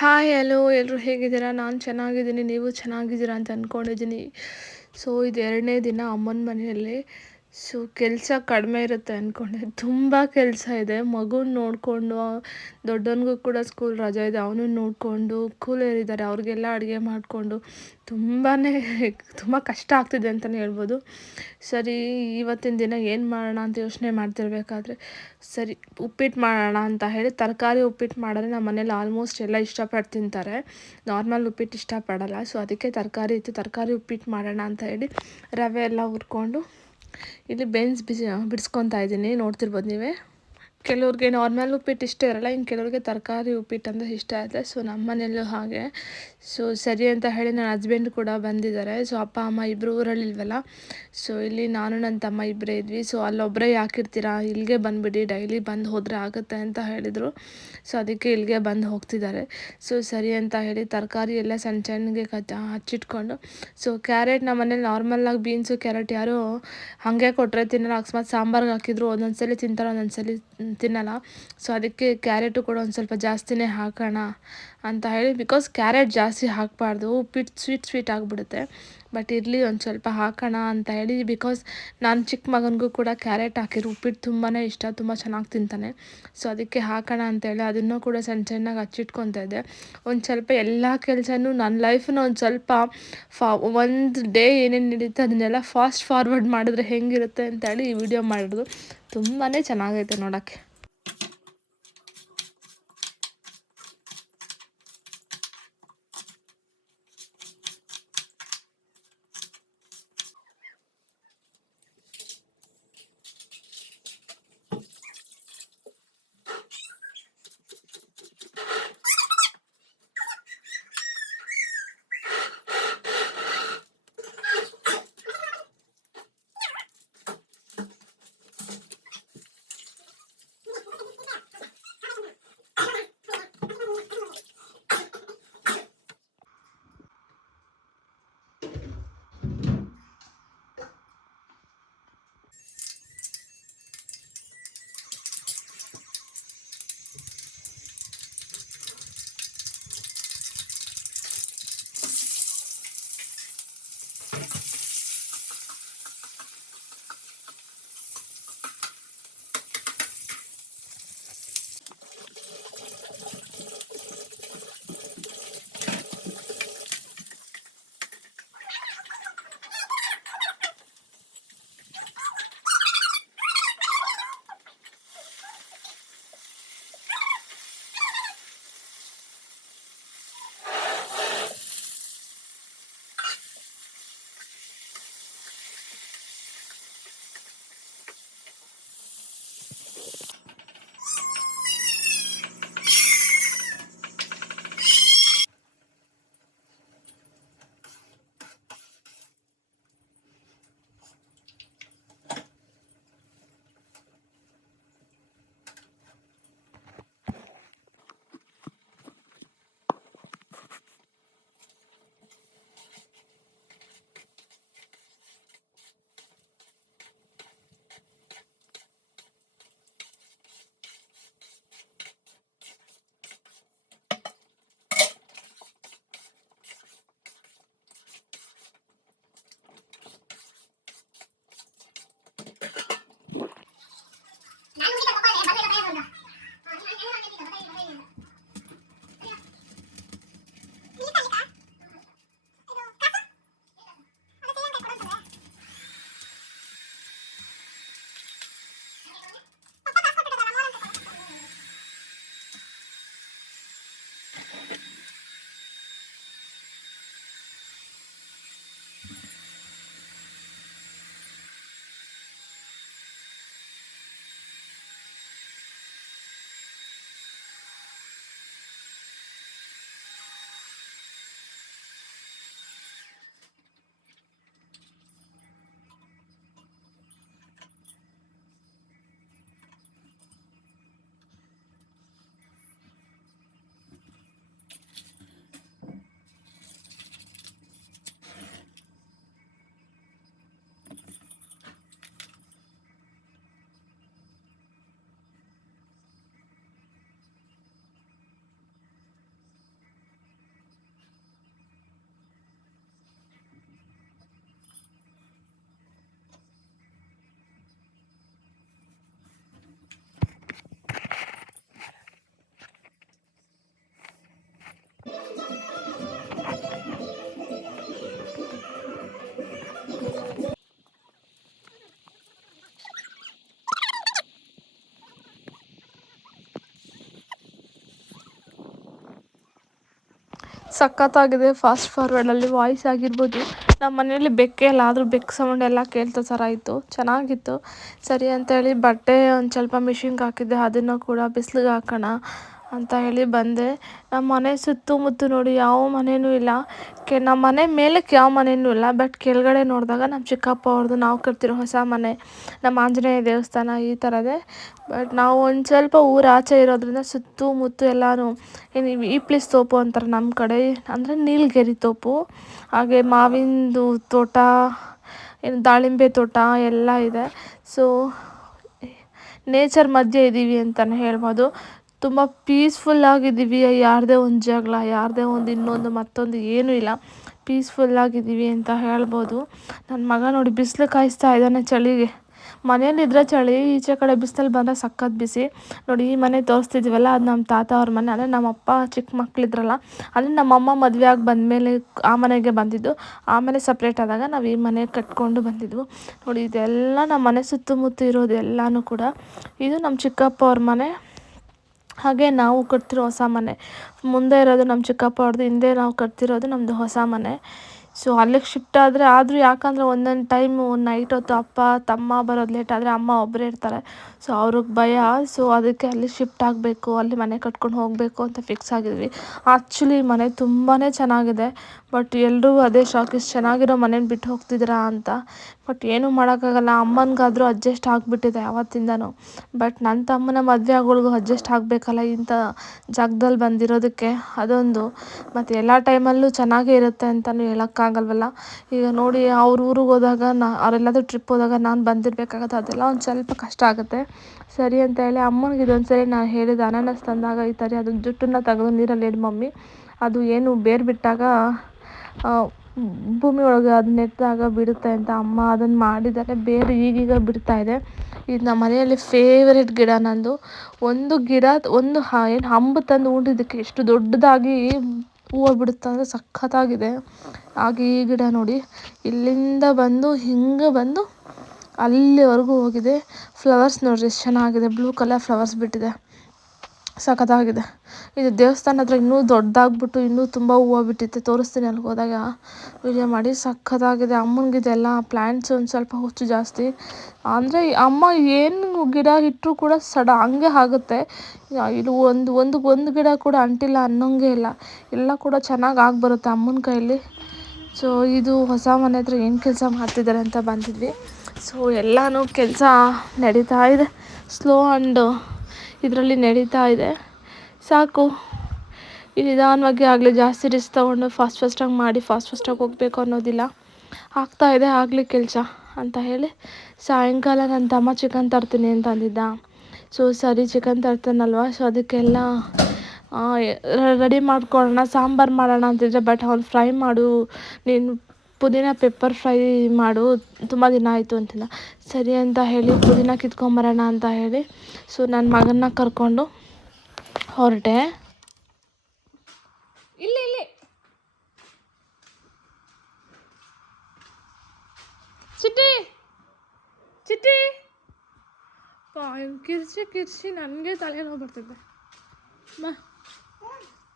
Hi hello ಎಲ್ಲರೂ ಹೇಗಿದ್ದೀರಾ? ನಾನು ಚೆನ್ನಾಗಿದ್ದೀನಿ. ನೀವು ಚೆನ್ನಾಗಿದ್ದೀರಾ ಅಂತ ಅಂದ್ಕೊಂಡಿದ್ದೀನಿ. ಸೊ ಇದು 2ನೇ ದಿನ ಅಮ್ಮನ ಮನೆಯಲ್ಲಿ. ಸೊ ಕೆಲಸ ಕಡಿಮೆ ಇರುತ್ತೆ ಅಂದ್ಕೊಂಡೆ. ತುಂಬ ಕೆಲಸ ಇದೆ. ಮಗುನ ನೋಡಿಕೊಂಡು ದೊಡ್ಡವನಿಗೂ ಕೂಡ ಸ್ಕೂಲ್ ರಜೆ ಇದೆ. ಅವನನ್ನು ನೋಡಿಕೊಂಡು ಕೂಲಿಯರಿದ್ದಾರೆ ಅವ್ರಿಗೆಲ್ಲ ಅಡುಗೆ ಮಾಡಿಕೊಂಡು ತುಂಬಾ ತುಂಬ ಕಷ್ಟ ಆಗ್ತಿದೆ ಅಂತಲೇ ಹೇಳ್ಬೋದು. ಸರಿ, ಇವತ್ತಿನ ದಿನ ಏನು ಮಾಡೋಣ ಅಂತ ಯೋಚನೆ ಮಾಡ್ತಿರ್ಬೇಕಾದ್ರೆ ಸರಿ ಉಪ್ಪಿಟ್ಟು ಮಾಡೋಣ ಅಂತ ಹೇಳಿ ತರಕಾರಿ ಉಪ್ಪಿಟ್ಟು ಮಾಡಿದ್ರೆ ನಮ್ಮ ಮನೇಲಿ ಆಲ್ಮೋಸ್ಟ್ ಎಲ್ಲ ಇಷ್ಟಪಟ್ಟು ತಿಂತಾರೆ. ನಾರ್ಮಲ್ ಉಪ್ಪಿಟ್ಟು ಇಷ್ಟಪಡಲ್ಲ. ಸೊ ಅದಕ್ಕೆ ತರಕಾರಿ ಇತ್ತು, ತರಕಾರಿ ಉಪ್ಪಿಟ್ಟು ಮಾಡೋಣ ಅಂತ ಹೇಳಿ ರವೆ ಎಲ್ಲ ಹುರ್ಕೊಂಡು ಇಲ್ಲಿ ಬಿಡಿಸ್ಕೊತಾ ಇದ್ದೀನಿ, ನೋಡ್ತಿರ್ಬೋದು ನೀವೇ. ಕೆಲವ್ರಿಗೆ ನಾರ್ಮಲ್ ಉಪ್ಪಿಟ್ಟು ಇಷ್ಟ ಇರಲ್ಲ, ಇನ್ನು ಕೆಲವ್ರಿಗೆ ತರಕಾರಿ ಉಪ್ಪಿಟ್ಟು ಅಂದರೆ ಇಷ್ಟ ಇರುತ್ತೆ. ಸೊ ನಮ್ಮ ಮನೆಯಲ್ಲೂ ಹಾಗೆ. ಸೊ ಸರಿ ಅಂತ ಹೇಳಿ ನನ್ನ ಹಸ್ಬೆಂಡ್ ಕೂಡ ಬಂದಿದ್ದಾರೆ. ಸೊ ಅಪ್ಪ ಅಮ್ಮ ಇಬ್ಬರು ಊರಲ್ಲಿಲ್ವಲ್ಲ. ಸೊ ಇಲ್ಲಿ ನಾನು ನನ್ನ ತಮ್ಮ ಇಬ್ಬರೇ ಇದ್ವಿ. ಸೊ ಅಲ್ಲೊಬ್ಬರೇ ಯಾಕಿರ್ತೀರಾ, ಇಲ್ಲಿಗೆ ಬಂದುಬಿಡಿ, ಡೈಲಿ ಬಂದು ಹೋದರೆ ಆಗುತ್ತೆ ಅಂತ ಹೇಳಿದರು. ಸೊ ಅದಕ್ಕೆ ಇಲ್ಲಿಗೆ ಬಂದು ಹೋಗ್ತಿದ್ದಾರೆ. ಸೊ ಸರಿ ಅಂತ ಹೇಳಿ ತರಕಾರಿ ಎಲ್ಲ ಸಣ್ಣ ಸಣ್ಣಗೆ ಹಚ್ಚಿಟ್ಕೊಂಡು, ಸೊ ಕ್ಯಾರೆಟ್ ನಮ್ಮ ಮನೇಲಿ ನಾರ್ಮಲಾಗಿ ಬೀನ್ಸು ಕ್ಯಾರೆಟ್ ಯಾರು ಹಾಗೆ ಕೊಟ್ಟರೆ ತಿನ್ನಲ್ಲ. ಅಕಸ್ಮಾತ್ ಸಾಂಬಾರ್ಗೆ ಹಾಕಿದ್ರು ಒಂದೊಂದ್ಸಲಿ ತಿಂತಾರೆ, ಒಂದೊಂದ್ಸಲಿ ತಿನ್ನಲ್ಲ. ಸೊ ಅದಕ್ಕೆ ಕ್ಯಾರೆಟು ಕೂಡ ಒಂದು ಸ್ವಲ್ಪ ಜಾಸ್ತಿನೇ ಹಾಕೋಣ ಅಂತ ಹೇಳಿ, ಬಿಕಾಸ್ ಕ್ಯಾರೆಟ್ ಜಾಸ್ತಿ ಹಾಕಬಾರ್ದು, ಉಪ್ಪಿಟ್ಟು ಸ್ವೀಟ್ ಆಗಿಬಿಡುತ್ತೆ. ಬಟ್ ಇರಲಿ ಒಂದು ಸ್ವಲ್ಪ ಹಾಕೋಣ ಅಂತ ಹೇಳಿ, ಬಿಕಾಸ್ ನಾನು ಚಿಕ್ಕ ಮಗನಿಗೂ ಕೂಡ ಕ್ಯಾರೆಟ್ ಹಾಕಿರೋ ಉಪ್ಪಿಟ್ಟು ತುಂಬಾ ಇಷ್ಟ, ತುಂಬ ಚೆನ್ನಾಗಿ ತಿಂತಾನೆ. ಸೊ ಅದಕ್ಕೆ ಹಾಕೋಣ ಅಂತೇಳಿ ಅದನ್ನು ಕೂಡ ಸಣ್ಣ ಸಣ್ಣಗೆ ಹಚ್ಚಿಟ್ಕೊತಾ ಇದ್ದೆ. ಒಂದು ಸ್ವಲ್ಪ ಎಲ್ಲ ಕೆಲಸನೂ ನನ್ನ ಲೈಫನ್ನ ಒಂದು ಸ್ವಲ್ಪ ಒಂದು ಡೇ ಏನೇನು ನಡೀತೆ ಅದನ್ನೆಲ್ಲ ಫಾಸ್ಟ್ ಫಾರ್ವರ್ಡ್ ಮಾಡಿದ್ರೆ ಹೆಂಗಿರುತ್ತೆ ಅಂತೇಳಿ ಈ ವಿಡಿಯೋ ಮಾಡಿರೋದು. ತುಂಬಾ ಚೆನ್ನಾಗೈತೆ ನೋಡೋಕ್ಕೆ. ಸಖತ್ತಾಗಿದೆ. ಫಾಸ್ಟ್ ಫಾರ್ವರ್ಡಲ್ಲಿ ವಾಯ್ಸ್ ಆಗಿರ್ಬೋದು. ನಮ್ಮ ಮನೆಯಲ್ಲಿ ಬೆಕ್ಕೆ ಎಲ್ಲ ಆದರೂ ಬೆಕ್ಕು ಸೌಂಡ್ ಎಲ್ಲ ಕೇಳ್ತಾ ಥರ ಇತ್ತು, ಚೆನ್ನಾಗಿತ್ತು. ಸರಿ ಅಂತೇಳಿ ಬಟ್ಟೆ ಒಂದು ಸ್ವಲ್ಪ ಮಿಷಿನ್ಗೆ ಹಾಕಿದ್ದೆ, ಅದನ್ನು ಕೂಡ ಬಿಸಿಲಿಗೆ ಹಾಕೋಣ ಅಂತ ಹೇಳಿ ಬಂದೆ. ನಮ್ಮ ಮನೆ ಸುತ್ತಮುತ್ತ ನೋಡಿ ಯಾವ ಮನೆಯೂ ಇಲ್ಲ. ನಮ್ಮ ಮನೆ ಮೇಲಕ್ಕೆ ಯಾವ ಮನೆಯೂ ಇಲ್ಲ, ಬಟ್ ಕೆಳಗಡೆ ನೋಡಿದಾಗ ನಮ್ಮ ಚಿಕ್ಕಪ್ಪ ಅವ್ರದ್ದು ನಾವು ಕಟ್ತಿರೋ ಹೊಸ ಮನೆ, ನಮ್ಮ ಆಂಜನೇಯ ದೇವಸ್ಥಾನ ಈ ಥರದೇ. ಬಟ್ ನಾವು ಒಂದು ಸ್ವಲ್ಪ ಊರು ಆಚೆ ಇರೋದ್ರಿಂದ ಸುತ್ತಮುತ್ತ ಎಲ್ಲನೂ ಈ ಪ್ಲೇಸ್ ತೋಪು ಅಂತಾರೆ ನಮ್ಮ ಕಡೆ, ಅಂದರೆ ನೀಲಗಿರಿ ತೋಪು. ಹಾಗೆ ಮಾವಿಂದು ತೋಟ, ದಾಳಿಂಬೆ ತೋಟ ಎಲ್ಲ ಇದೆ. ಸೊ ನೇಚರ್ ಮಧ್ಯೆ ಇದ್ದೀವಿ ಅಂತಲೇ ಹೇಳ್ಬೋದು. ತುಂಬ ಪೀಸ್ಫುಲ್ಲಾಗಿದ್ದೀವಿ. ಯಾರದೇ ಒಂದು ಜಗಳ, ಯಾರದೇ ಒಂದು ಇನ್ನೊಂದು ಮತ್ತೊಂದು ಏನೂ ಇಲ್ಲ, ಪೀಸ್ಫುಲ್ಲಾಗಿದ್ದೀವಿ ಅಂತ ಹೇಳ್ಬೋದು. ನನ್ನ ಮಗ ನೋಡಿ ಬಿಸಿಲು ಕಾಯಿಸ್ತಾ ಇದ್ದಾನೆ ಚಳಿಗೆ. ಮನೆಯಲ್ಲಿದ್ದರೆ ಚಳಿ, ಈಚೆ ಕಡೆ ಬಿಸಿಲಲ್ಲಿ ಬಂದರೆ ಸಖತ್ ಬಿಸಿ. ನೋಡಿ ಈ ಮನೆ ತೋರಿಸ್ತಿದ್ದೀವಲ್ಲ, ಅದು ನಮ್ಮ ತಾತ ಅವ್ರ ಮನೆ. ಅಂದರೆ ನಮ್ಮಪ್ಪ ಚಿಕ್ಕ ಮಕ್ಕಳಿದ್ರಲ್ಲ, ಅಂದರೆ ನಮ್ಮಮ್ಮ ಮದುವೆ ಆಗಿ ಬಂದಮೇಲೆ ಆ ಮನೆಗೆ ಬಂದಿದ್ದು. ಆಮೇಲೆ ಸಪ್ರೇಟ್ ಆದಾಗ ನಾವು ಈ ಮನೆ ಕಟ್ಕೊಂಡು ಬಂದಿದ್ವು. ನೋಡಿ ಇದೆಲ್ಲ ನಮ್ಮ ಮನೆ ಸುತ್ತಮುತ್ತ ಇರೋದು ಎಲ್ಲನೂ ಕೂಡ. ಇದು ನಮ್ಮ ಚಿಕ್ಕಪ್ಪ ಅವ್ರ ಮನೆ. ಹಾಗೆ ನಾವು ಕಟ್ತಿರೋ ಹೊಸ ಮನೆ ಮುಂದೆ ಇರೋದು ನಮ್ಮ ಚಿಕ್ಕಪ್ಪ ಅವ್ರದ್ದು, ಹಿಂದೆ ನಾವು ಕಟ್ತಿರೋದು ನಮ್ಮದು ಹೊಸ ಮನೆ. ಸೊ ಅಲ್ಲಿಗೆ ಶಿಫ್ಟ್ ಆದರೂ ಯಾಕಂದರೆ ಒಂದೊಂದು ಟೈಮು ನೈಟ್ ಹೊತ್ತು ಅಪ್ಪ ತಮ್ಮ ಬರೋದು ಲೇಟ್ ಆದರೆ ಅಮ್ಮ ಒಬ್ಬರೇ ಇರ್ತಾರೆ. ಸೊ ಅವ್ರಿಗೆ ಭಯ. ಸೊ ಅದಕ್ಕೆ ಅಲ್ಲಿ ಶಿಫ್ಟ್ ಆಗಬೇಕು, ಅಲ್ಲಿ ಮನೆ ಕಟ್ಕೊಂಡು ಹೋಗಬೇಕು ಅಂತ ಫಿಕ್ಸ್ ಆಗಿದ್ವಿ. ಆ್ಯಕ್ಚುಲಿ ಮನೆ ತುಂಬಾ ಚೆನ್ನಾಗಿದೆ. ಬಟ್ ಎಲ್ಲರೂ ಅದೇ ಶಾಕ್, ಇಷ್ಟು ಚೆನ್ನಾಗಿರೋ ಮನೇನ ಬಿಟ್ಟು ಹೋಗ್ತಿದ್ದೀರಾ ಅಂತ. ಬಟ್ ಏನೂ ಮಾಡೋಕ್ಕಾಗಲ್ಲ, ಅಮ್ಮನಿಗಾದರೂ ಅಡ್ಜಸ್ಟ್ ಆಗಿಬಿಟ್ಟಿದೆ ಯಾವತ್ತಿಂದನೂ. ಬಟ್ ನನ್ನ ತಮ್ಮನ ಮದುವೆ ಆಗೋಳಿಗೂ ಅಡ್ಜಸ್ಟ್ ಆಗಬೇಕಲ್ಲ ಇಂಥ ಜಾಗದಲ್ಲಿ ಬಂದಿರೋದಕ್ಕೆ, ಅದೊಂದು. ಮತ್ತು ಎಲ್ಲ ಟೈಮಲ್ಲೂ ಚೆನ್ನಾಗೇ ಇರುತ್ತೆ ಅಂತಲೂ ಹೇಳೋಕ್ಕಾಗಲ್ವಲ್ಲ. ಈಗ ನೋಡಿ ಅವ್ರ ಊರಿಗೆ ಹೋದಾಗ ಅವರೆಲ್ಲಾದರೂ ಟ್ರಿಪ್ ಹೋದಾಗ ನಾನು ಬಂದಿರಬೇಕಾಗತ್ತೆ, ಅದೆಲ್ಲ ಒಂದು ಸ್ವಲ್ಪ ಕಷ್ಟ ಆಗುತ್ತೆ. ಸರಿ ಅಂತ ಹೇಳಿ ಅಮ್ಮನಿಗೆ ಇದೊಂದು ಸರಿ ನಾನು ಹೇಳಿದೆ, ಅನಾನಸ್ ತಂದಾಗ ಈ ಥರ ಅದನ್ನ ಜುಟ್ಟನ್ನು ತೆಗೆದು ನೀರಲ್ಲಿ ಇಡು ಮಮ್ಮಿ, ಅದು ಏನು ಬೇರು ಬಿಟ್ಟಾಗ ಭೂಮಿ ಒಳಗೆ ಅದು ನೆಟ್ಟಾಗ ಬಿಡುತ್ತೆ ಅಂತ. ಅಮ್ಮ ಅದನ್ನು ಮಾಡಿದ್ದಾರೆ, ಬೇರು ಈಗೀಗ ಬಿಡ್ತಾಯಿದೆ. ಇದು ನಮ್ಮ ಮನೆಯಲ್ಲಿ ಫೇವರೆಟ್ ಗಿಡ ನಂದು. ಒಂದು ಗಿಡ ಒಂದು ಏನು ಹಂಬು ತಂದು ಉಂಡಿದ್ದಕ್ಕೆ ಎಷ್ಟು ದೊಡ್ಡದಾಗಿ ಹೂವು ಬಿಡುತ್ತೆ ಅಂದರೆ ಸಖತ್ತಾಗಿದೆ. ಹಾಗೆ ಈ ಗಿಡ ನೋಡಿ ಇಲ್ಲಿಂದ ಬಂದು ಹಿಂಗೆ ಬಂದು ಅಲ್ಲಿವರೆಗೂ ಹೋಗಿದೆ. ಫ್ಲವರ್ಸ್ ನೋಡ್ರಿ ಎಷ್ಟು ಚೆನ್ನಾಗಿದೆ, ಬ್ಲೂ ಕಲರ್ ಫ್ಲವರ್ಸ್ ಬಿಟ್ಟಿದೆ, ಸಖತ್ತಾಗಿದೆ. ಇದು ದೇವಸ್ಥಾನ ಹತ್ರ ಇನ್ನೂ ದೊಡ್ಡದಾಗ್ಬಿಟ್ಟು ಇನ್ನೂ ತುಂಬ ಹೂವು ಬಿಟ್ಟಿತ್ತು, ತೋರಿಸ್ತೀನಿ ಅಲ್ಲಿಗೆ ಹೋದಾಗ ವಿಡಿಯೋ ಮಾಡಿ. ಸಖತ್ತಾಗಿದೆ. ಅಮ್ಮನಿಗಿದೆಲ್ಲ ಪ್ಲ್ಯಾಂಟ್ಸ್ ಒಂದು ಸ್ವಲ್ಪ ಹುಚ್ಚು ಜಾಸ್ತಿ. ಅಂದರೆ ಅಮ್ಮ ಏನು ಗಿಡ ಇಟ್ಟರೂ ಕೂಡ ಹಂಗೆ ಆಗುತ್ತೆ. ಇದು ಒಂದು ಗಿಡ ಕೂಡ ಅಂಟಿಲ್ಲ ಅನ್ನೋಂಗೆ ಇಲ್ಲ, ಎಲ್ಲ ಕೂಡ ಚೆನ್ನಾಗಿ ಆಗಿಬರುತ್ತೆ ಅಮ್ಮನ ಕೈಯಲ್ಲಿ. ಸೊ ಇದು ಹೊಸ ಮನೆ ಹತ್ರ ಏನು ಕೆಲಸ ಮಾಡ್ತಿದ್ದಾರೆ ಅಂತ ಬಂದಿದ್ವಿ. ಸೊ ಎಲ್ಲನೂ ಕೆಲಸ ನಡೀತಾ ಇದೆ, ಸ್ಲೋ ಆ್ಯಂಡ್ ಇದರಲ್ಲಿ ನಡೀತಾ ಇದೆ. ಸಾಕು ನಿಧಾನವಾಗಿ ಆಗಲಿ, ಜಾಸ್ತಿ ರಿಸ್ಕ್ ತೊಗೊಂಡು ಫಾಸ್ಟಾಗಿ ಮಾಡಿ ಫಾಸ್ಟಾಗಿ ಹೋಗಬೇಕು ಅನ್ನೋದಿಲ್ಲ. ಆಗ್ತಾಯಿದೆ, ಆಗಲಿ ಕೆಲಸ ಅಂತ ಹೇಳಿ ಸಾಯಂಕಾಲ ನನ್ನ ತಮ್ಮ ಚಿಕನ್ ತರ್ತೀನಿ ಅಂತ ಅಂದಿದ್ದ. ಸೊ ಸರಿ ಚಿಕನ್ ತರ್ತಾನಲ್ವ, ಸೊ ಅದಕ್ಕೆಲ್ಲ ರೆಡಿ ಮಾಡ್ಕೊಳ್ಳೋಣ, ಸಾಂಬಾರು ಮಾಡೋಣ ಅಂತಿದ್ರೆ. ಬಟ್ ಅವ್ನು ಫ್ರೈ ಮಾಡು, ನೀನು ಪುದೀನ ಪೆಪ್ಪರ್ ಫ್ರೈ ಮಾಡು, ತುಂಬ ದಿನ ಆಯಿತು ಅಂತಿಲ್ಲ. ಸರಿ ಅಂತ ಹೇಳಿ ಪುದೀನ ಕಿತ್ಕೊಂಬರೋಣ ಅಂತ ಹೇಳಿ ಸೊ ನನ್ನ ಮಗನ್ನ ಕರ್ಕೊಂಡು ಹೊರಟೆ. ಇಲ್ಲಿ ಚಿಟ್ಟಿ ಕಿರ್ಚಿ ನನಗೆ ತಲೆನೋವು ಬರ್ತಿದ್ದೆ.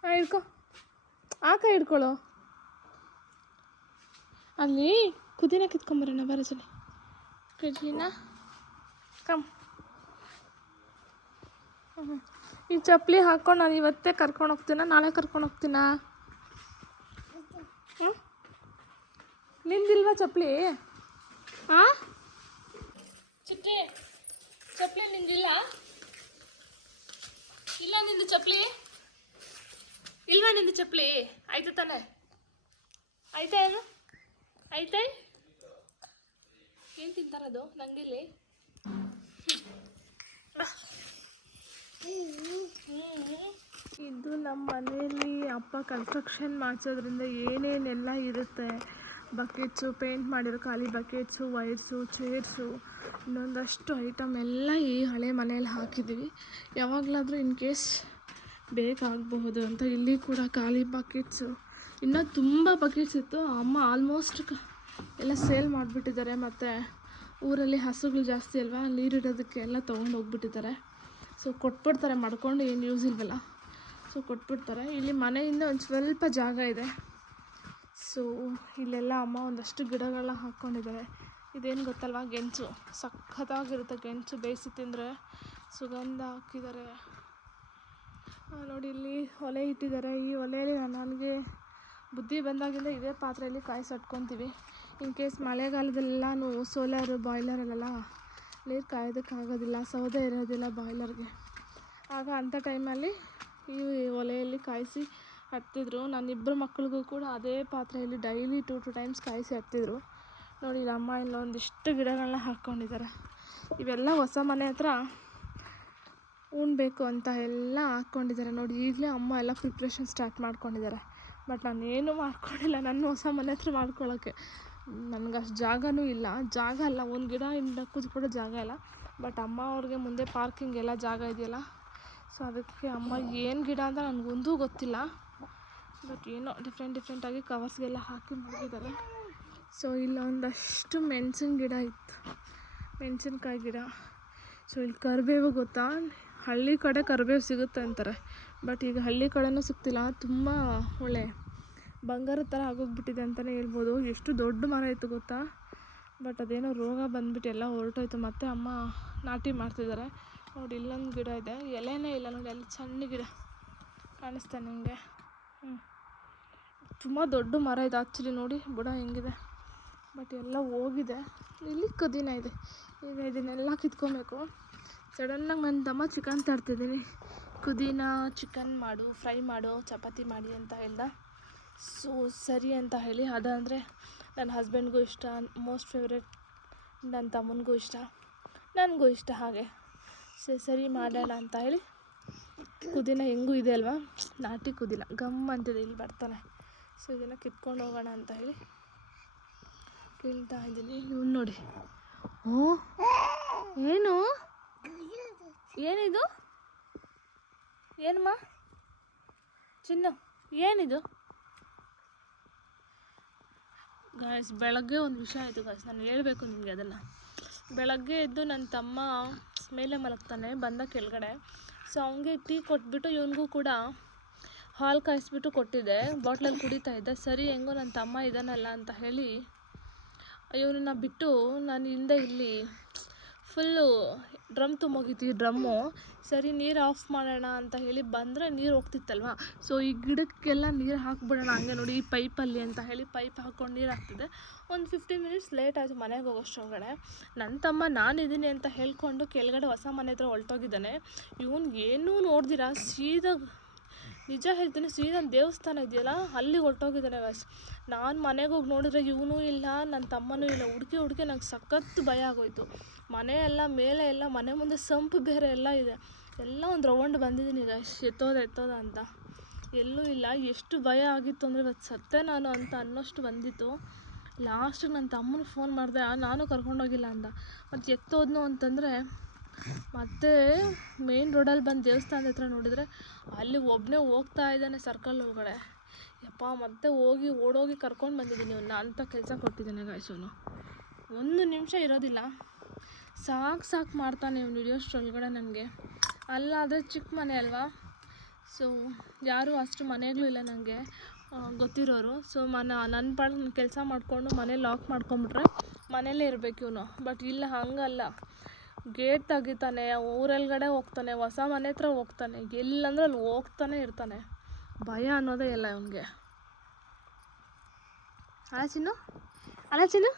ಹಿಡ್ಕೊ, ಆ ಕೈ ಹಿಡ್ಕೊಳ್ಳೋ. ಅಲ್ಲಿ ಪುದೀನ ಕಿತ್ಕೊಂಬರೋಣ ಬರೋಸಲಿ. ಪುದೀನ ಕಮ್. ಈ ಚಪ್ಪಲಿ ಹಾಕ್ಕೊಂಡು ನಾನು ಇವತ್ತೇ ಕರ್ಕೊಂಡು ಹೋಗ್ತೀನ, ನಾಳೆ ಕರ್ಕೊಂಡು ಹೋಗ್ತೀನ? ನಿಂದಿಲ್ವಾ ಚಪ್ಪಲಿ? ಹಾಂ ಚಿಟ್ಟಿ, ಚಪ್ಪಲಿ ನಿಂದಿಲ್ಲ? ಇಲ್ಲ ನಿಂದು ಚಪ್ಪಲಿ ಇಲ್ವಾ? ನಿಂದು ಚಪ್ಪಲಿ ಆಯ್ತು ತಾನೆ? ಆಯ್ತಾ? ಏನು ಆಯ್ತಾ? ಏನು ತಿಂತಾರದು ನಂಗಿಲ್ಲಿ? ಇದು ನಮ್ಮ ಮನೆಯಲ್ಲಿ ಅಪ್ಪ ಕನ್ಸ್ಟ್ರಕ್ಷನ್ ಮಾಡಿಸೋದ್ರಿಂದ ಏನೇನೆಲ್ಲ ಇರುತ್ತೆ, ಬಕೆಟ್ಸು, ಪೇಂಟ್ ಮಾಡಿರೋ ಖಾಲಿ ಬಕೆಟ್ಸು, ವೈರ್ಸು, ಚೇರ್ಸು, ಇನ್ನೊಂದಷ್ಟು ಐಟಮ್ ಎಲ್ಲ ಈ ಹಳೆ ಮನೆಯಲ್ಲಿ ಹಾಕಿದ್ದೀವಿ. ಯಾವಾಗಲಾದರೂ ಇನ್ ಕೇಸ್ ಬೇಕಾಗಬಹುದು ಅಂತ. ಇಲ್ಲಿ ಕೂಡ ಖಾಲಿ ಬಕೆಟ್ಸು, ಇನ್ನೂ ತುಂಬ ಬಕೆಟ್ಸ್ ಇತ್ತು. ಅಮ್ಮ ಆಲ್ಮೋಸ್ಟ್ ಎಲ್ಲ ಸೇಲ್ ಮಾಡಿಬಿಟ್ಟಿದ್ದಾರೆ. ಮತ್ತು ಊರಲ್ಲಿ ಹಸುಗಳು ಜಾಸ್ತಿ ಅಲ್ವಾ, ನೀರಿಡೋದಕ್ಕೆ ಎಲ್ಲ ತೊಗೊಂಡು ಹೋಗ್ಬಿಟ್ಟಿದ್ದಾರೆ. ಸೊ ಕೊಟ್ಬಿಡ್ತಾರೆ, ಮಾಡ್ಕೊಂಡು ಏನು ಯೂಸ್ ಇಲ್ವಲ್ಲ. ಸೊ ಕೊಟ್ಬಿಡ್ತಾರೆ. ಇಲ್ಲಿ ಮನೆಯಿಂದ ಒಂದು ಸ್ವಲ್ಪ ಜಾಗ ಇದೆ. ಸೊ ಇಲ್ಲೆಲ್ಲ ಅಮ್ಮ ಒಂದಷ್ಟು ಗಿಡಗಳನ್ನ ಹಾಕ್ಕೊಂಡಿದ್ದಾರೆ. ಇದೇನು ಗೊತ್ತಲ್ವಾ, ಗೆಣಸು. ಸಖತ್ತಾಗಿರುತ್ತೆ ಗೆಣಸು, ಬೇಯಿಸಿ ತಿಂದರೆ ಸುಗಂಧ ಹಾಕಿದ್ದಾರೆ ನೋಡಿ. ಇಲ್ಲಿ ಒಲೆ ಇಟ್ಟಿದ್ದಾರೆ. ಈ ಒಲೆಯಲ್ಲಿ ನನಗೆ ಬುದ್ಧಿ ಬಂದಾಗಿಂದ ಇದೇ ಪಾತ್ರೆಯಲ್ಲಿ ಕಾಯಿ ಸಟ್ಕೊತೀವಿ. ಇನ್ ಕೇಸ್ ಮಳೆಗಾಲದಲ್ಲೆಲ್ಲನೂ ಸೋಲಾರು ಬಾಯ್ಲರಲ್ಲೆಲ್ಲ ನೀರು ಕಾಯೋದಕ್ಕಾಗೋದಿಲ್ಲ, ಸೌದೆ ಇರೋದಿಲ್ಲ ಬಾಯ್ಲರ್ಗೆ. ಆಗ ಅಂಥ ಟೈಮಲ್ಲಿ ಈ ಒಲೆಯಲ್ಲಿ ಕಾಯಿಸಿ ಹತ್ತಿದ್ರು. ನನ್ನಿಬ್ಬರು ಮಕ್ಳಿಗೂ ಕೂಡ ಅದೇ ಪಾತ್ರೆಯಲ್ಲಿ ಡೈಲಿ 2 ಟೈಮ್ಸ್ ಕಾಯಿಸಿ ಹತ್ತಿದ್ರು ನೋಡಿ. ಇಲ್ಲಿ ಅಮ್ಮ ಇಲ್ಲೊಂದಿಷ್ಟು ಗಿಡಗಳನ್ನ ಹಾಕ್ಕೊಂಡಿದ್ದಾರೆ. ಇವೆಲ್ಲ ಹೊಸ ಮನೆ ಹತ್ರ ಉಣ್ಬೇಕು ಅಂತ ಎಲ್ಲ ಹಾಕ್ಕೊಂಡಿದ್ದಾರೆ ನೋಡಿ. ಈಗಲೇ ಅಮ್ಮ ಎಲ್ಲ ಪ್ರಿಪ್ರೇಷನ್ ಸ್ಟಾರ್ಟ್ ಮಾಡ್ಕೊಂಡಿದ್ದಾರೆ. ಬಟ್ ನಾನೇನು ಮಾಡ್ಕೊಂಡಿಲ್ಲ, ನನ್ನ ಹೊಸ ಮನೆ ಹತ್ರ ಮಾಡ್ಕೊಳ್ಳೋಕ್ಕೆ ನನಗೆ ಅಷ್ಟು ಜಾಗನೂ ಇಲ್ಲ. ಜಾಗ ಅಲ್ಲ, ಒಂದು ಗಿಡ ಇಡಕ್ಕೂ ಕೂಡ ಜಾಗ ಇಲ್ಲ. ಬಟ್ ಅಮ್ಮ ಅವ್ರಿಗೆ ಮುಂದೆ ಪಾರ್ಕಿಂಗ್ ಎಲ್ಲ ಜಾಗ ಇದೆಯಲ್ಲ, ಸೊ ಅದಕ್ಕೆ ಅಮ್ಮ ಏನು ಗಿಡ ಅಂತ ನನಗೊಂದೂ ಗೊತ್ತಿಲ್ಲ. ಬಟ್ ಏನೋ ಡಿಫ್ರೆಂಟಾಗಿ ಕವರ್ಸ್ಗೆಲ್ಲ ಹಾಕಿ ಮಾಡಿದ್ದಾರೆ. ಸೊ ಇಲ್ಲೊಂದಷ್ಟು ಮೆಣಸಿನ ಗಿಡ ಇತ್ತು, ಮೆಣಸಿನ್ಕಾಯಿ ಗಿಡ. ಸೊ ಇಲ್ಲಿ ಕರಿಬೇವು ಗೊತ್ತಾ, ಹಳ್ಳಿ ಕಡೆ ಕರಿಬೇವು ಸಿಗುತ್ತೆ ಅಂತಾರೆ. ಬಟ್ ಈಗ ಹಳ್ಳಿ ಕಡೆನೂ ಸಿಗ್ತಿಲ್ಲ, ತುಂಬ ಒಳ್ಳೆ ಬಂಗಾರದ ಥರ ಆಗೋಗ್ಬಿಟ್ಟಿದೆ ಅಂತಲೇ ಹೇಳ್ಬೋದು. ಎಷ್ಟು ದೊಡ್ಡ ಮರ ಇತ್ತು ಗೊತ್ತಾ. ಬಟ್ ಅದೇನೋ ರೋಗ ಬಂದುಬಿಟ್ಟು ಎಲ್ಲ ಹೊರಟೋಯ್ತು. ಮತ್ತೆ ಅಮ್ಮ ನಾಟಿ ಮಾಡ್ತಿದ್ದಾರೆ ನೋಡಿ. ಇಲ್ಲೊಂದು ಗಿಡ ಇದೆ, ಎಲೆನೇ ಇಲ್ಲ ನೋಡಿ, ಅಲ್ಲಿ ಸಣ್ಣ ಗಿಡ ಕಾಣಿಸ್ತಾ ನಿಮಗೆ. ತುಂಬ ದೊಡ್ಡ ಮರ ಇದೆ ಆ್ಯಕ್ಚುಲಿ, ನೋಡಿ ಬುಡ ಹೆಂಗಿದೆ. ಬಟ್ ಎಲ್ಲ ಹೋಗಿದೆ. ಇಲ್ಲಿ ಕುದಿನ ಇದೆ, ಈಗ ಇದನ್ನೆಲ್ಲ ಕಿತ್ಕೊಬೇಕು. ಸಡನ್ನಾಗಿ ನನ್ನ ತಮ್ಮ ಚಿಕನ್ ತರ್ತಿದ್ದೀನಿ, ಕುದಿನ ಚಿಕನ್ ಮಾಡು, ಫ್ರೈ ಮಾಡು, ಚಪಾತಿ ಮಾಡಿ ಅಂತ ಹೇಳ್ದ. ಸೊ ಸರಿ ಅಂತ ಹೇಳಿ, ಅದಂದರೆ ನನ್ನ ಹಸ್ಬೆಂಡ್ಗೂ ಇಷ್ಟ, ಮೋಸ್ಟ್ ಫೇವ್ರೆಟ್, ನನ್ನ ತಮ್ಮನಿಗೂ ಇಷ್ಟ, ನನಗೂ ಇಷ್ಟ. ಹಾಗೆ ಸರಿ ಮಾಡೋಣ ಅಂತ ಹೇಳಿ, ಕುದಿನ ಹೆಂಗೂ ಇದೆ ಅಲ್ವಾ, ನಾಟಿ ಕುದಿನ ಗಮ್ ಅಂತಿದೆ, ಇಲ್ಲಿ ಬರ್ತಾನೆ. ಸೊ ಇದನ್ನು ಕಿತ್ಕೊಂಡು ಹೋಗೋಣ ಅಂತ ಹೇಳಿ ಕೇಳ್ತಾ ಇದ್ದೀನಿ. ಇವ್ನು ನೋಡಿ, ಓ ಏನು ಏನಿದು, ಏನಮ್ಮ ಚಿನ್ನ, ಏನಿದು ಗಾಯ್ಸ್? ಬೆಳಗ್ಗೆ ಒಂದು ವಿಷಯ ಆಯಿತು ಗಾಯ್ಸ್, ನಾನು ಹೇಳಬೇಕು ನಿಮಗೆ ಅದನ್ನು. ಬೆಳಗ್ಗೆ ಎದ್ದು ನನ್ನ ತಮ್ಮ ಮೇಲೆ ಮಲಗ್ತಾನೆ, ಬಂದ ಕೆಳಗಡೆ. ಸೊ ಅವನಿಗೆ ಟೀ ಕೊಟ್ಬಿಟ್ಟು ಇವನಿಗೂ ಕೂಡ ಹಾಲು ಕಾಯಿಸ್ಬಿಟ್ಟು ಕೊಟ್ಟಿದ್ದೆ, ಬಾಟ್ಲಲ್ಲಿ ಕುಡಿತಾ ಇದ್ದೆ. ಸರಿ ಹೆಂಗೋ ನನ್ನ ತಮ್ಮ ಇದ್ದಾನಲ್ಲ ಅಂತ ಹೇಳಿ ಇವನನ್ನ ಬಿಟ್ಟು ನಾನು ಹಿಂದೆ ಇಲ್ಲಿ ಫುಲ್ಲು ಡ್ರಮ್ ತುಂಬೋಗಿತ್ತು, ಈ ಡ್ರಮ್ಮು. ಸರಿ ನೀರು ಆಫ್ ಮಾಡೋಣ ಅಂತ ಹೇಳಿ ಬಂದರೆ ನೀರು ಹೋಗ್ತಿತ್ತಲ್ವ. ಸೊ ಈ ಗಿಡಕ್ಕೆಲ್ಲ ನೀರು ಹಾಕ್ಬಿಡೋಣ ಹಂಗೆ ನೋಡಿ, ಈ ಪೈಪಲ್ಲಿ ಅಂತ ಹೇಳಿ ಪೈಪ್ ಹಾಕ್ಕೊಂಡು ನೀರು ಹಾಕ್ತಿದ್ದೆ. ಒಂದು 15 ಮಿನಿಟ್ಸ್ ಲೇಟ್ ಆಯಿತು ಮನೆಗೆ ಹೋಗೋಷ್ಟೊಳಗಡೆ. ನನ್ನ ತಮ್ಮ ನಾನಿದ್ದೀನಿ ಅಂತ ಹೇಳ್ಕೊಂಡು ಕೆಳಗಡೆ ಹೊಸ ಮನೆ ಹತ್ರ ಹೊರಟೋಗಿದ್ದಾನೆ. ಇವನು ಏನೂ ನೋಡ್ದಿರ ಸೀದಾ, ನಿಜ ಹೇಳ್ತೀನಿ, ಸೀದಾ ದೇವಸ್ಥಾನ ಇದೆಯಲ್ಲ ಅಲ್ಲಿಗೆ ಹೊರಟೋಗಿದ್ದಾನೆ ಗಾಯ್ಸ್. ನಾನು ಮನೆಗೆ ಹೋಗಿ ನೋಡಿದ್ರೆ ಇವನೂ ಇಲ್ಲ, ನನ್ನ ತಮ್ಮನೂ ಇಲ್ಲ. ಹುಡುಕಿ ನಂಗೆ ಸಖತ್ತು ಭಯ ಆಗೋಯ್ತು. ಮನೆ ಎಲ್ಲ ಮೇಲೆ ಎಲ್ಲ ಮನೆ ಮುಂದೆ ಸಂಪು ಬೇರೆ ಎಲ್ಲ ಇದೆ. ಎಲ್ಲ ಒಂದು ರೌಂಡ್ ಬಂದಿದ್ದೀನಿ ಗಾಯ್ಸ್, ಎತ್ತೋದ ಅಂತ, ಎಲ್ಲೂ ಇಲ್ಲ. ಎಷ್ಟು ಭಯ ಆಗಿತ್ತು ಅಂದರೆ ಇವತ್ತು ಸತ್ತೆ ನಾನು ಅಂತ ಅನ್ನೋಷ್ಟು ಬಂದಿತ್ತು. ಲಾಸ್ಟಿಗೆ ನನ್ನ ತಮ್ಮನಿಗೆ ಫೋನ್ ಮಾಡಿದೆ, ನಾನು ಕರ್ಕೊಂಡೋಗಿಲ್ಲ ಅಂದ. ಮತ್ತು ಎತ್ತೋದ್ನು ಅಂತಂದರೆ ಮತ್ತೆ ಮೇನ್ ರೋಡಲ್ಲಿ ಬಂದು ದೇವಸ್ಥಾನದ ಹತ್ರ ನೋಡಿದರೆ ಅಲ್ಲಿ ಒಬ್ಬನೇ ಹೋಗ್ತಾ ಇದ್ದಾನೆ ಸರ್ಕಲ್ ಒಳಗಡೆ. ಯಪ್ಪ, ಮತ್ತೆ ಓಡೋಗಿ ಕರ್ಕೊಂಡು ಬಂದಿದ್ದೀನಿ ಇವನ್ನ ಅಂಥ ಕೆಲಸ ಕೊಟ್ಟಿದ್ದಾನೆ ಗಾಯ್ಸ್. ಅವನು 1 ನಿಮಿಷ ಇರೋದಿಲ್ಲ, ಸಾಕು ಮಾಡ್ತಾನೆ ಇವನು ಹಿಡಿಯೋಷ್ಟ್ರೊಳಗಡೆ. ನನಗೆ ಅಲ್ಲಾದರೆ ಚಿಕ್ಕ ಮನೆ ಅಲ್ವಾ, ಸೊ ಯಾರೂ ಅಷ್ಟು ಮನೆಗಳು ಇಲ್ಲ ನನಗೆ ಗೊತ್ತಿರೋರು. ಸೊ ನನ್ನ ಪಾಡಿಗೆ ಕೆಲಸ ಮಾಡಿಕೊಂಡು ಮನೆ ಲಾಕ್ ಮಾಡ್ಕೊಂಬಿಟ್ರೆ ಮನೇಲೇ ಇರಬೇಕು ಇವನು. ಬಟ್ ಇಲ್ಲ, ಹಂಗಲ್ಲ, ಗೇಟ್ ತೆಗಿತಾನೆ, ಊರೊಳಗಡೆ ಹೋಗ್ತಾನೆ, ಹೊಸ ಮನೆ ಹತ್ರ ಹೋಗ್ತಾನೆ, ಎಲ್ಲಂದ್ರೆ ಅಲ್ಲಿ ಹೋಗ್ತಾನೆ ಇರ್ತಾನೆ. ಭಯ ಅನ್ನೋದೇ ಇಲ್ಲ ಇವನಿಗೆ. ಅಲ್ಲ ಚಿನ್ನು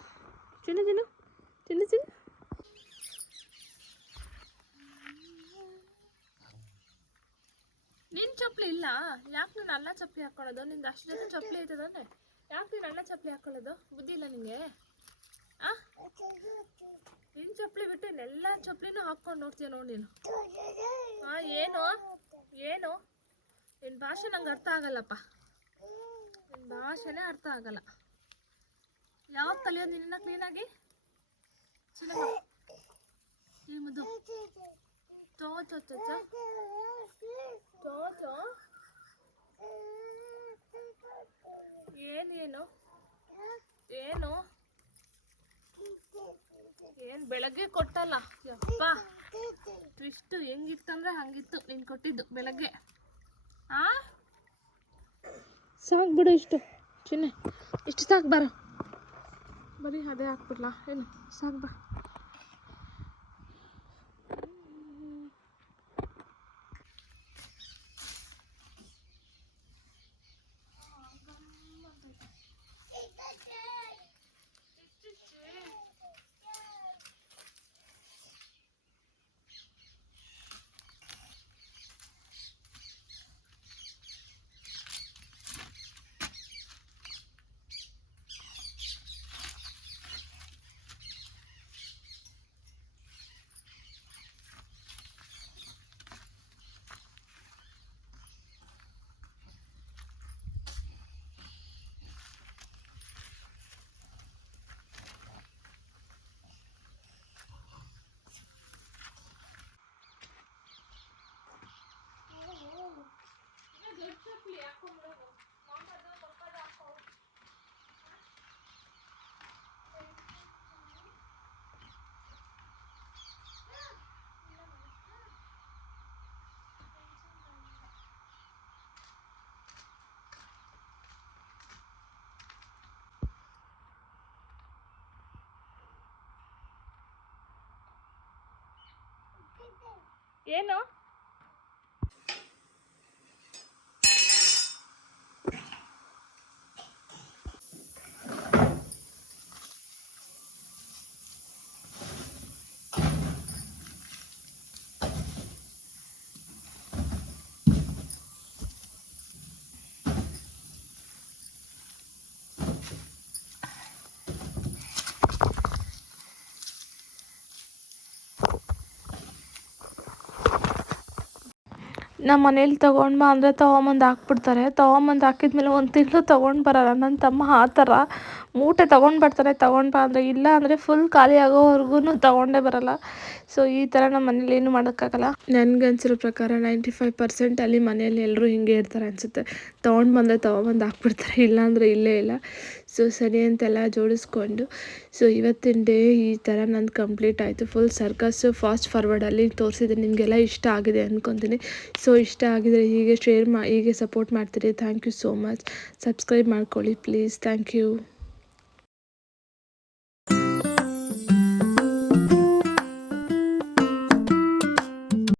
ನಿನ್ನ ಚಪ್ಪಲಿ ಇಲ್ಲ, ಯಾಕೆ ನೀನು ಅಲ್ಲ ಚಪ್ಪಲಿ ಹಾಕ್ಕೊಳ್ಳೋದು? ನಿಂದು ಅಷ್ಟು ಜೊತೆ ಚಪ್ಪಲಿ ಐತದಂದ್ರೆ ಯಾಕೆ ನೀನು ಅಲ್ಲ ಚಪ್ಪಲಿ ಹಾಕ್ಕೊಳ್ಳೋದು? ಬುದ್ಧಿ ಇಲ್ಲ ನಿನಗೆ? ನಿನ್ನ ಚಪ್ಪಲಿ ಬಿಟ್ಟು ಎಲ್ಲ ಚಪ್ಪಲಿನೂ ಹಾಕ್ಕೊಂಡು ನೋಡ್ತೀಯ ನೋಡಿ ನೀನು. ಏನು ನಿನ್ನ ಭಾಷೆ ನಂಗೆ ಅರ್ಥ ಆಗಲ್ಲಪ್ಪ, ನಿನ್ನ ಭಾಷೆನೇ ಅರ್ಥ ಆಗಲ್ಲ. ಯಾವಾಗ ಕಲಿಯೋದು ನಿನ್ನ ಕ್ಲೀನಾಗಿ? ಈ ಮುದ್ದು ಚೋ ಏನು ಬೆಳಗ್ಗೆ ಕೊಟ್ಟಲ್ಲ ಯಪ್ಪ, ಟ್ವಿಸ್ಟು ಹೆಂಗಿತ್ತಂದ್ರೆ ಹಂಗಿತ್ತು ನೀನು ಕೊಟ್ಟಿದ್ದು ಬೆಳಗ್ಗೆ. ಸಾಕು ಬಿಡು ಇಷ್ಟು ಚಿನ್ನೆ, ಇಷ್ಟು ಸಾಕು ಬರೋ, ಬರೀ ಅದೇ ಹಾಕ್ಬಿಡ್ಲಾ ಏನು, ಸಾಕು ಬಾ. ಏನು ನಮ್ಮ ಮನೇಲಿ ತೊಗೊಂಡು ಬಾ ಅಂದರೆ ತೊಗೊಂಬಂದು ಹಾಕ್ಬಿಡ್ತಾರೆ. ತೊಗೊಂಬಂದು ಹಾಕಿದ್ಮೇಲೆ 1 ತಿಂಗಳು ತೊಗೊಂಡು ಬರೋಲ್ಲ. ನನ್ನ ತಮ್ಮ ಆ ಥರ ಮೂಟೆ ತೊಗೊಂಡು ಬರ್ತಾನೆ ತೊಗೊಂಡು ಬಾ ಅಂದರೆ, ಇಲ್ಲ ಅಂದರೆ ಫುಲ್ ಖಾಲಿ ಆಗೋವರೆಗೂ ತೊಗೊಂಡೇ ಬರೋಲ್ಲ. ಸೊ ಈ ಥರ ನಮ್ಮ ಮನೇಲಿ ಏನು ಮಾಡೋಕ್ಕಾಗಲ್ಲ. ನನಗನ್ಸಿರೋ ಪ್ರಕಾರ 95% ಅಲ್ಲಿ ಮನೇಲಿ ಎಲ್ಲರೂ ಹಿಂಗೆ ಇರ್ತಾರೆ ಅನಿಸುತ್ತೆ. ತೊಗೊಂಡು ಬಂದರೆ ತೊಗೊಂಬಂದು ಹಾಕ್ಬಿಡ್ತಾರೆ, ಇಲ್ಲಾಂದರೆ ಇಲ್ಲೇ ಇಲ್ಲ. ಸೊ ಸರಿ ಅಂತೆಲ್ಲ ಜೋಡಿಸ್ಕೊಂಡು, ಸೊ ಇವತ್ತಿನ ಡೇ ಈ ಥರ ನಂದು ಕಂಪ್ಲೀಟ್ ಆಯಿತು. ಫುಲ್ ಸರ್ಕಸ್ಸು ಫಾಸ್ಟ್ ಫಾರ್ವರ್ಡಲ್ಲಿ ತೋರಿಸಿದ್ದೀನಿ. ನಿಮಗೆಲ್ಲ ಇಷ್ಟ ಆಗಿದೆ ಅಂದ್ಕೊತೀನಿ. ಸೊ ಇಷ್ಟ ಆಗಿದರೆ ಹೀಗೆ ಹೀಗೆ ಸಪೋರ್ಟ್ ಮಾಡ್ತೀರಿ. Thank you so much. Subscribe ಮಾಡ್ಕೊಳ್ಳಿ ಪ್ಲೀಸ್. Thank you.